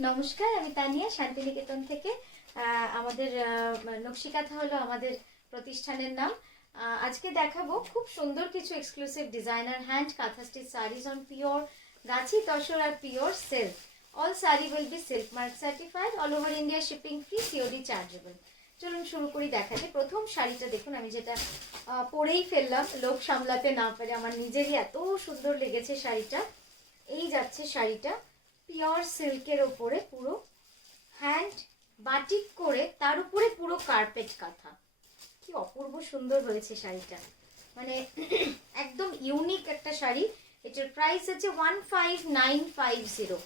নমস্কার, আমি তানিয়া শান্তিনিকেতন থেকে। আমাদের নকশিকাঁথা হলো আমাদের প্রতিষ্ঠানের নাম। আজকে দেখাবো খুব সুন্দর কিছু এক্সক্লুসিভ ডিজাইনার হ্যান্ড কাঁথা stitch series on pure Gachhi tussar R pure silk. All সারি will be silk mark certified, all over India shipping free, COD chargeable. চলুন শুরু করি দেখাতে। প্রথম শাড়িটা দেখুন, আমি যেটা পরেই ফেললাম লোক সামলাতে না পারে, আমার নিজেরই এত সুন্দর লেগেছে শাড়িটা। এই যাচ্ছে শাড়িটা পিওর সিল্কের ওপরে, পুরো হ্যান্ড বাটিক করে, তার উপরে পুরো কার্পেট কাঁথা। কি অপূর্ব সুন্দর হয়েছে শাড়িটা, মানে একদম ইউনিক একটা শাড়ি। এটার প্রাইস আছে 15950।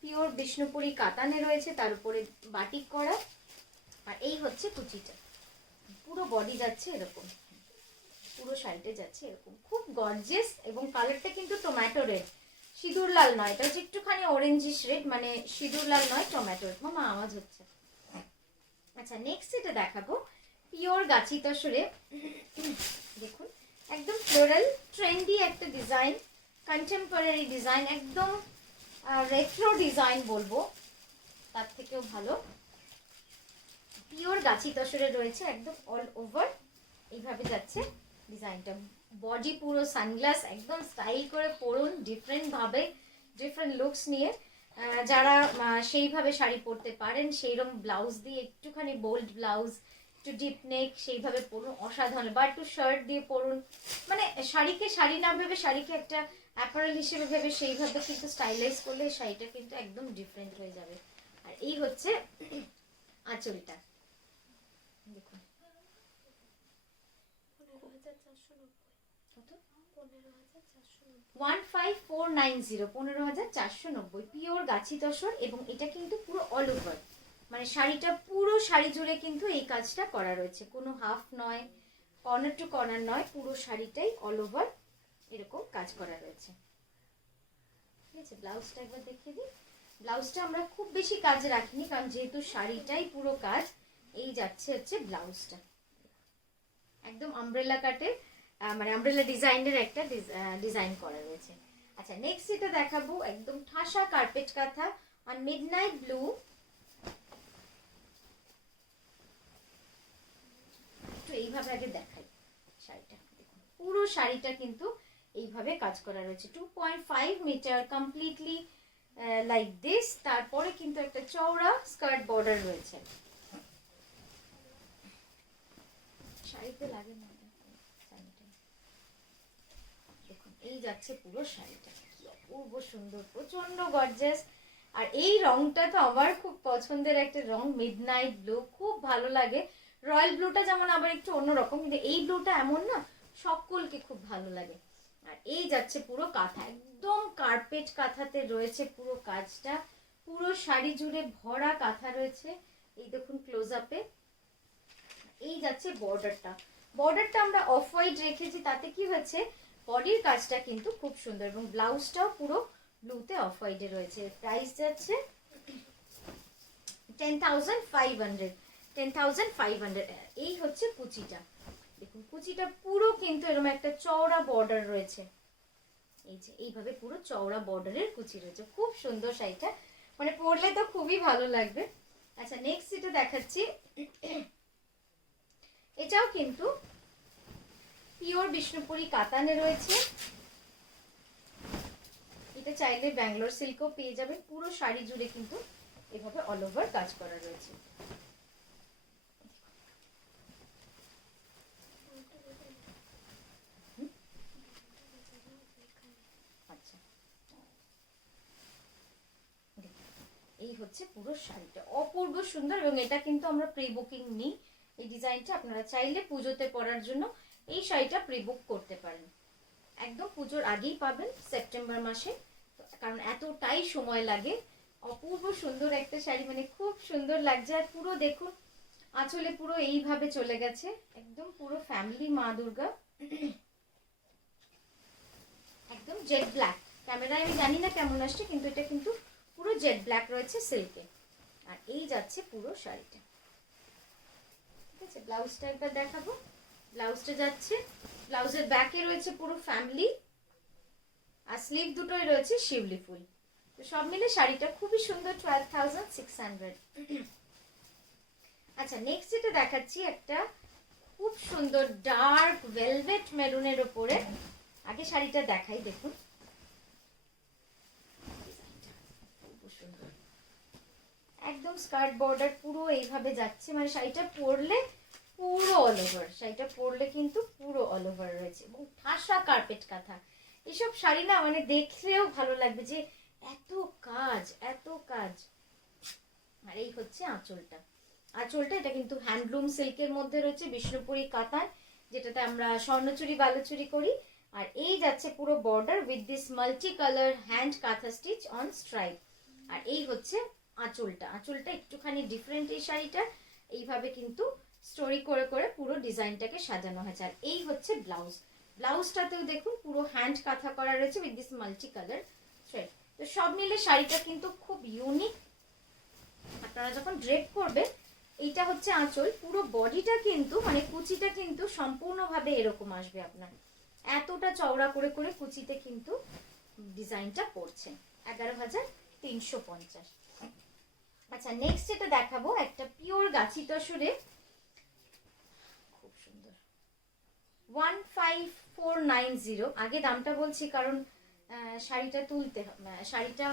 পিওর বিষ্ণুপুরি কাতানে রয়েছে, তার উপরে বাটিক করা। আর এই হচ্ছে কুচিটা, পুরো বডি যাচ্ছে এরকম, পুরো শাড়িতে যাচ্ছে এরকম, খুব গর্জিয়াস। এবং কালারটা কিন্তু টমেটো রেড, সিঁদুর লাল নয়, এটা হচ্ছে একটুখানি অরেঞ্জিশ রেড, মানে সিঁদুর লাল নয়, টমেটো রেড। মামা আওয়াজ হচ্ছে। আচ্ছা, নেক্সট এটা দেখাবো পিওর গাছি তসরে। দেখুন একদম ফ্লোরাল ট্রেন্ডি একটা ডিজাইন, কন্টেম্পোরারি ডিজাইন, একদম রেট্রো ডিজাইন বলবো, তার থেকেও ভালো। পিওর গাছি তসরে রয়েছে একদম অল ওভার, এইভাবে যাচ্ছে ডিজাইনটা। বডি পুরো সানগ্লাস, একদম স্টাইল করে পরুন, ডিফারেন্ট ভাবে, ডিফারেন্ট লুকস নিয়ে। যারা সেইভাবে শাড়ি পরতে পারেন, সেইরকম ব্লাউজ দিয়ে, একটুখানি বোল্ড ব্লাউজ, একটু ডিপ নেক, সেইভাবে পরুন, অসাধারণ। বা একটু শার্ট দিয়ে পরুন, মানে শাড়িকে শাড়ি না ভেবে, শাড়িকে একটা অ্যাপারেল হিসেবে ভেবে সেইভাবে কিন্তু স্টাইলাইজ করলে শাড়িটা কিন্তু একদম ডিফারেন্ট হয়ে যাবে। আর এই হচ্ছে আঁচলটা, দেখুন 15490, পিওর গাছি তসর। এবং এটা কিন্তু পুরো অল ওভার, মানে শাড়িটা পুরো শাড়ি জুড়ে কিন্তু এই কাজটা করা রয়েছে, কোনো হাফ নয়, কর্নার টু কর্নার নয়, পুরো শাড়িটাই অল ওভার এরকম কাজ করা রয়েছে। ঠিক আছে, ব্লাউজটা একবার দেখিয়ে দিই। ব্লাউজটা আমরা খুব বেশি কাজ রাখিনি, কারণ যেহেতু শাড়িটাই পুরো কাজ। এই যাচ্ছে হচ্ছে ব্লাউজটা, একদম আমব্রেলা কাটে, মানে আমব্রেলা ডিজাইনের একটা ডিজাইন করা রয়েছে। আচ্ছা, নেক্সট এটা দেখাবো একদম ঠাসা কার্পেট কাঁথা আর মিডনাইট ব্লু। একটু এইভাবে আগে দেখাই শাড়িটা, দেখুন পুরো শাড়িটা কিন্তু এইভাবে কাজ করা রয়েছে। 2.5 মিটার কমপ্লিটলি লাইক দিস। তারপরে কিন্তু একটা চওড়া স্কার্ট বর্ডার রয়েছে। শাড়িতে লাগে না, দেখুন এই যাচ্ছে পুরো শাড়িটা, কি অপূর্ব সুন্দর, প্রচন্ড গর্জিয়াস। আর এই রংটা তো আমার খুব পছন্দের একটা রং, মিডনাইট ব্লু, খুব ভালো লাগে। রয়্যাল ব্লুটা যেমন আবার একটু অন্যরকম, কিন্তু এই ব্লুটা এমন না, সকলকে খুব ভালো লাগে। আর এই যাচ্ছে পুরো কাঁথা, একদম কার্পেট কাঁথাতে রয়েছে পুরো কাজটা, পুরো শাড়ি জুড়ে ভরা কাঁথা রয়েছে। এই দেখুন ক্লোজ আপে। এই যাচ্ছে বর্ডারটা, বর্ডারটা আমরা অফ হোয়াইট রেখেছি, তাতে কি হয়েছে, বডির কাজটা কিন্তু খুব সুন্দর। এবং ব্লাউজটাও পুরো ব্লুতে অফ হোয়াইটে রয়েছে। প্রাইস যাচ্ছে 10,500। এই হচ্ছে কুচিটা, দেখুন কুচিটা পুরো কিন্তু এরকম একটা চওড়া বর্ডার রয়েছে, এই যে এইভাবে পুরো চওড়া বর্ডারের কুচি রয়েছে। খুব সুন্দর শাড়িটা, মানে পরলে তো খুবই ভালো লাগবে। আচ্ছা, নেক্সট যেটা দেখাচ্ছি, এটাও কিন্তু পিওর বিষ্ণুপুরি কাতানে রয়েছে। এটা চাইলে ব্যাঙ্গালোর সিল্কও পেয়ে যাবেন। পুরো শাড়ি জুড়ে কিন্তু এভাবে অল ওভার কাজ করা রয়েছে। আচ্ছা, এই হচ্ছে পুরো শাড়িটা, অপূর্ব সুন্দর। এবং এটা কিন্তু আমরা প্রি বুকিং নিই, এই ডিজাইনটা আপনারা চাইলে পুজোতে পরার জন্য এই শাড়িটা প্রি বুক করতে পারেন। একদম পুজোর আগেই পাবেন, সেপ্টেম্বর মাসে, কারণ এতটাই সময় লাগে। অপূর্ব সুন্দর একটা শাড়ি, মানে খুব সুন্দর লাগছে। আর পুরো দেখুন আঁচলে পুরো এইভাবে চলে গেছে, একদম পুরো ফ্যামিলি মা দুর্গা, একদম জেড ব্ল্যাক। ক্যামেরায় আমি জানি না কেমন আসছে, কিন্তু এটা কিন্তু পুরো জেড ব্ল্যাক রয়েছে সিল্কে। আর এই যাচ্ছে পুরো শাড়িটা। ঠিক আছে, ব্লাউজটা একবার দেখাবো। ব্লাউজটা যাচ্ছে, ব্লাউজের ব্যাকে রয়েছে পুরো ফ্যামিলি, আর স্লিভ দুটোই রয়েছে শিউলি ফুল। তো সব মিলে শাড়িটা খুবই সুন্দর, 12,600। আচ্ছা নেক্সট যেটা দেখাচ্ছি একটা খুব সুন্দর ডার্ক ভেলভেট মেরুনের উপরে। আগে শাড়িটা দেখাই, দেখুন খুব সুন্দর, একদম স্কার্ট বর্ডার পুরো এইভাবে যাচ্ছে, মানে শাড়িটা পরলে পুরো অল ওভার, শাড়িটা পরলে কিন্তু পুরো অল ওভার রয়েছে এবং ঠাসা কার্পেট কাঁথা। এইসব শাড়ি না মানে দেখলেও ভালো লাগবে যে এত কাজ এত কাজ। আর এই হচ্ছে আঁচলটা, আঁচলটা এটা কিন্তু হ্যান্ডলুম সিল্কের মধ্যে রয়েছে, বিষ্ণুপুরি কাতান, যেটাতে আমরা স্বর্ণচুরি বালুচুরি করি। আর এই যাচ্ছে পুরো border with this multi colour hand কাঁথা স্টিচ অন স্ট্রাইপ। আর এই হচ্ছে আঁচলটা, আঁচলটা একটুখানি ডিফারেন্ট এই শাড়িটা, এইভাবে কিন্তু স্টোরি করে করে পুরো ডিজাইনটাকে সাজানো হয়েছে। আর এই হচ্ছে ব্লাউজ, ব্লাউজটাতেও দেখুন পুরো হ্যান্ড কাঁথা করা রয়েছে with this multi colour thread. তো সব মিলে শাড়িটা কিন্তু খুব ইউনিক। আপনারা যখন ড্রেপ করবে, এইটা হচ্ছে আঁচল, পুরো বডিটা কিন্তু মানে কুচিটা কিন্তু সম্পূর্ণভাবে এরকম আসবে আপনার, এতটা চওড়া করে করে কুচিতে কিন্তু ডিজাইনটা পড়ছে। 11,350। আচ্ছা নেক্সট যেটা দেখাবো একটা পিওর গাছি তসরে, খুব সুন্দর, 15,490। আগে দামটা বলছি কারণ শাড়িটা তুলতে শাড়িটা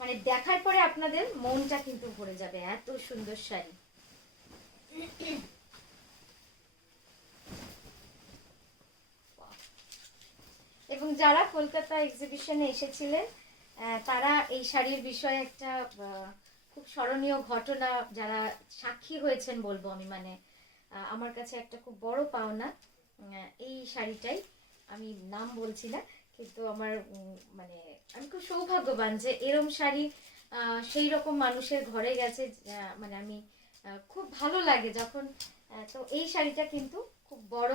মানে দেখার পরে আপনাদের মনটা কিন্তু ভরে যাবে, এত সুন্দর শাড়ি। এবং যারা কলকাতা এক্সিবিশনে এসেছিলেন তারা এই শাড়ির বিষয়ে একটা খুব স্মরণীয় ঘটনা যারা সাক্ষী হয়েছেন বলবো আমি, মানে আমার কাছে একটা খুব বড় পাওনা এই শাড়িটাই, আমি নাম বলছি না কিন্তু আমার মানে আমি খুব সৌভাগ্যবান যে এরম শাড়ি সেই রকম মানুষের ঘরে গেছে, মানে আমি খুব ভালো লাগে যখন। তো এই শাড়িটা কিন্তু খুব বড়,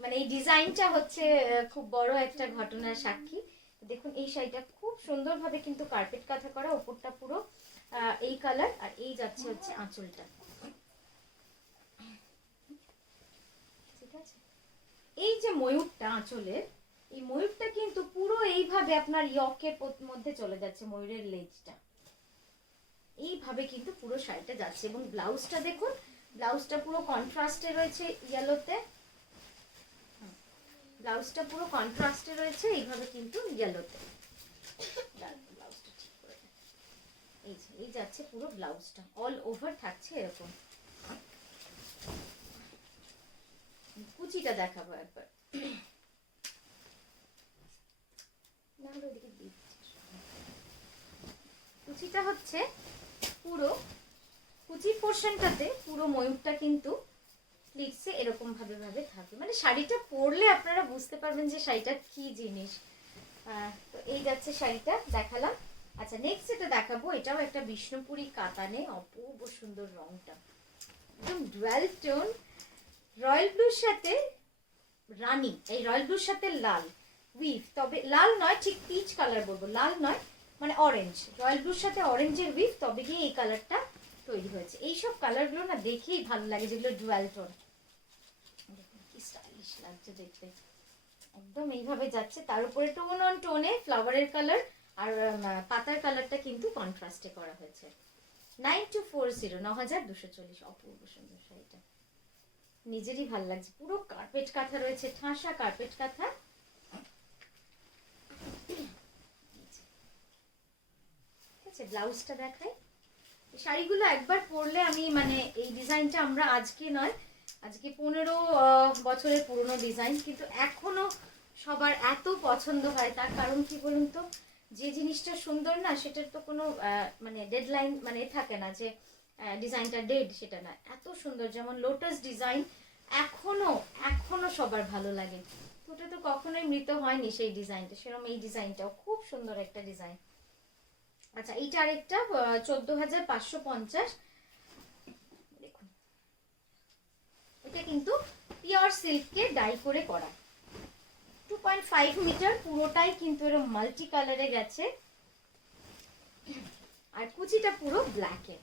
মানে এই ডিজাইনটা হচ্ছে খুব বড় একটা ঘটনার সাক্ষী। দেখুন এই শাড়িটা খুব সুন্দরভাবে কিন্তু কার্পেট কাঁথা করা, ওপরটা পুরো এই কালার, আর এই যাচ্ছে হচ্ছে আঁচলটা, ঠিক আছে। এই যে ময়ূরটা আঁচলের, এই ময়ূরটা কিন্তু পুরো এইভাবে আপনার ইয়কের মধ্যে চলে যাচ্ছে, ময়ূরের লেজটা এইভাবে কিন্তু পুরো শাড়িটা যাচ্ছে। এবং ব্লাউজটা দেখুন, ব্লাউজটা পুরো কন্ট্রাস্টে রয়েছে ইয়েলোতে, ব্লাউজটা পুরো কন্ট্রাস্টে রয়েছে এইভাবে কিন্তু ইয়েলোতে। ব্লাউজটা ঠিক করে এই যাচ্ছে পুরো ব্লাউজটা অল ওভার থাকছে এরকম। কুচিটা দেখাবো একবার, কুচিটা হচ্ছে পুরো কুচির পোর্শনটাতে পুরো ময়ূরটা কিন্তু প্লিটসে এরকম ভাবে ভাবে থাকবে, মানে শাড়িটা পরলে আপনারা বুঝতে পারবেন যে শাড়িটা কি জিনিস। তো এই যাচ্ছে শাড়িটা দেখালাম। আচ্ছা নেক্সট যেটা দেখাবো এটাও একটা বিষ্ণুপুরি কাতানে, অপূর্ব সুন্দর রংটা, একদম ডুয়াল টোন, রয়্যাল ব্লুর সাথে রানী, এই রয়্যাল ব্লুর সাথে লাল উইভ, তবে লাল নয়, ঠিক পিচ কালার বলবো, লাল নয় মানে অরেঞ্জ, রয়্যাল ব্লুর সাথে অরেঞ্জের উইভ, তবে গিয়ে এই কালারটা তৈরি হয়েছে। এইসব কালারগুলো না দেখেই ভালো লাগে যেগুলো ডুয়াল টোন, দেখুন কি স্টাইলিশ লাগছে দেখতে, একদম এইভাবে যাচ্ছে। তার উপরে টোন অন টোনে ফ্লাওয়ারের কালার আর পাতার কালারটা কিন্তু কন্ট্রাস্টে করা হয়েছে। 9240, 9240, অপূর্ব সুন্দর শাড়িটা, নিজেরই ভালো লাগছে, পুরো কার্পেট কাঁথা রয়েছে, ঠাসা কার্পেট কাঁথা। ঠিক আছে ব্লাউজটা দেখাই, শাড়িগুলো একবার পরলে আমি মানে এই ডিজাইনটা আমরা আজকে নয়, আজকে 15 বছরের পুরনো ডিজাইন, কিন্তু এখনো সবার এত পছন্দ হয়। তার কারণ কি বলুন তো, যে জিনিসটা সুন্দর না সেটার তো কোনো মানে ডেডলাইন মানে থাকে না যে ডিজাইনটা ডেড, সেটা না, এত সুন্দর। যেমন লোটাস ডিজাইন এখনো এখনো সবার ভালো লাগে, ওটা তো কখনোই মৃত হয়নি সেই ডিজাইনটা, সেরকম এই ডিজাইনটাও খুব সুন্দর একটা ডিজাইন। আচ্ছা এইটা আরেকটা 14,550, দেখুন এটা কিন্তু পিওর সিল্কে ডাই করে করা, 2.5 মিটার, পুরোটাই কিন্তু এরকম মাল্টি কালারে গেছে, আর কুচিটা পুরো ব্ল্যাকে,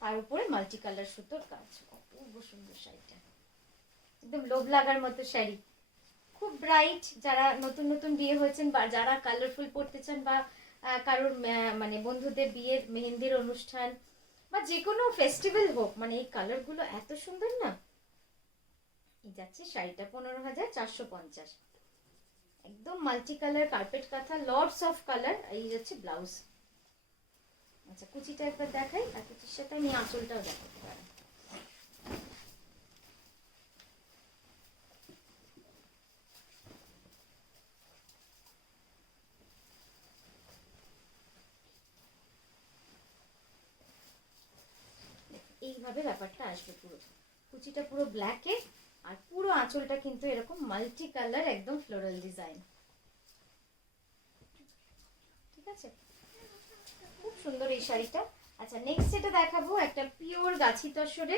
তার উপরে মাল্টি কালার সুতোর কাজ, অপূর্ব সুন্দর শাড়িটা, একদম লোভ লাগার মতো শাড়ি, খুব ব্রাইট। যারা নতুন নতুন বিয়ে হয়েছেন বা যারা কালারফুল পড়তে চান বা কারোর মানে বন্ধুদের বিয়ের মেহেন্দির অনুষ্ঠান বা যে কোনো ফেস্টিভ্যাল হোক, মানে এই কালারগুলো এত সুন্দর না। এই যাচ্ছে শাড়িটা 15,450, একদম মাল্টি কালার কার্পেট কাঁথা, লটস অফ কালার। এই যাচ্ছে ব্লাউজ। আচ্ছা কুচিটা একবার দেখাই, আর কুচির সাথে আমি আঁচলটাও দেখাতে পারি। এইভাবে ব্যাপারটা আসবে, পুরো কুচিটা পুরো ব্ল্যাকে, আর পুরো আঁচলটা কিন্তু এরকম মাল্টি কালার, একদম ফ্লোরাল ডিজাইন। ঠিক আছে, খুব সুন্দর এই শাড়িটা। আচ্ছা নেক্সট যেটা দেখাবো একটা পিওর গাছি তসরে,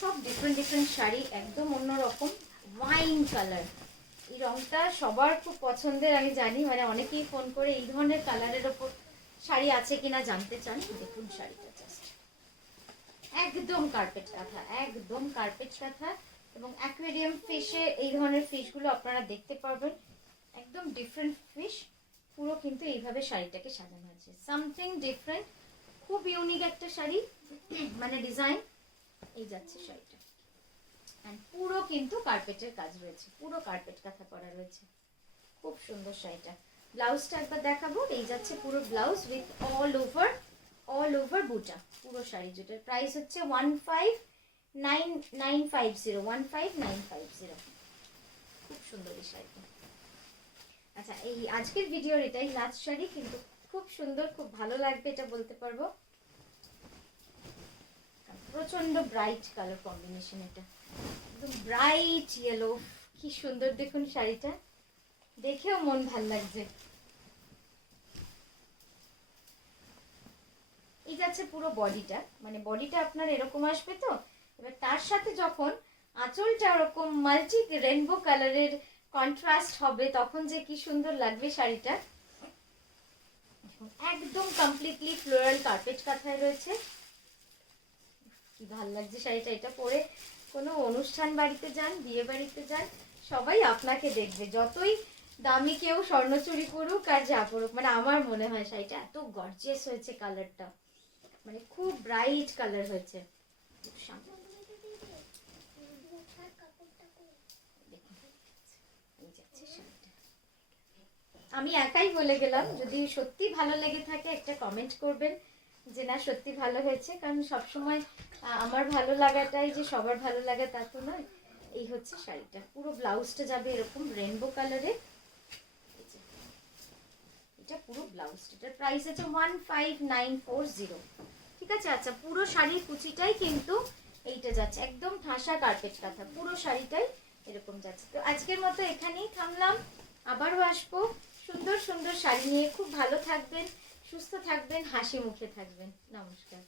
সব ডিফারেন্ট ডিফারেন্ট শাড়ি, একদম অন্যরকম ওয়াইন কালার। এই রংটা সবার খুব পছন্দের আমি জানি, মানে অনেকেই ফোন করে এই ধরনের কালারের ওপর শাড়ি আছে কিনা জানতে চান। দেখুন শাড়িটা জাস্ট একদম কার্পেট কাঁথা, একদম কার্পেট কাঁথা, এবং অ্যাকোয়ারিয়াম ফিশে এই ধরনের ফিশগুলো আপনারা দেখতে পারবেন, একদম ডিফারেন্ট ফিশ। পুরো কিন্তু এইভাবে শাড়িটাকে সাজানো আছে, সামথিং ডিফারেন্ট, খুব ইউনিক একটা শাড়ি, মানে ডিজাইন। এই যাচ্ছে শাড়িটা, এন্ড পুরো কিন্তু কার্পেটের কাজ রয়েছে, পুরো কার্পেট কাঁথা করা রয়েছে, খুব সুন্দর শাড়িটা। ব্লাউজটা একবার দেখাবো। এই যাচ্ছে পুরো ব্লাউজ উইথ অল ওভার বুটা, পুরো শাড়ি, যেটার প্রাইস হচ্ছে 15,950, খুব সুন্দর এই শাড়িটা। আচ্ছা এই আজকের ভিডিওর এটাই লাস্ট শাড়ি, কিন্তু খুব সুন্দর, খুব ভালো লাগবে এটা বলতে পারবো, প্রচন্ড ব্রাইট কালার কম্বিনেশন, এটা একদম ব্রাইট ইয়েলো, কি সুন্দর দেখুন শাড়িটা, দেখেও মন ভাল লাগছে। এই যাচ্ছে পুরো বডিটা, মানে বডিটা আপনার এরকম আসবে, তো এবার তার সাথে যখন আঁচলটা ওরকম মাল্টি রেনবো কালারের কন্ট্রাস্ট হবে, তখন যে কি সুন্দর লাগবে শাড়িটা। একদম কমপ্লিটলি ফ্লোরাল কার্পেট কাঁথায় রয়েছে, কি ভাল লাগছে শাড়িটা। এটা পরে কোনো অনুষ্ঠান বাড়িতে যান, বিয়ে বাড়িতে যান, সবাই আপনাকে দেখবে, যতই দামি কেউ স্বর্ণ চুরি করুক আর যা করুক। মানে আমার মনে হয় শাড়িটা এত গর্জিয়াস হয়েছে, কালারটা মানে খুব ব্রাইট কালার হয়েছে। আমি একাই বলে গেলাম, যদি সত্যি ভালো লেগে থাকে একটা কমেন্ট করবেন যে না সত্যি ভালো হয়েছে, কারণ সবসময় আমার ভালো লাগাটাই যে সবার ভালো লাগে তা তো নয়। এই হচ্ছে শাড়িটা, পুরো ব্লাউজটা যাবে এরকম রেনবো কালারে, এটা পুরো ব্লাউজ, এটার প্রাইস আছে 15,940। ঠিক আছে। আচ্ছা পুরো শাড়ির কুচিটাই কিন্তু এইটা যাচ্ছে, একদম ঠাসা কার্পেট কাঁথা, পুরো শাড়িটাই এরকম যাচ্ছে। তো আজকের মতো এখানেই থামলাম, আবারও আসবো সুন্দর সুন্দর শাড়ি নিয়ে। খুব ভালো থাকবেন, সুস্থ থাকবেন, হাসি মুখে থাকবেন। নমস্কার।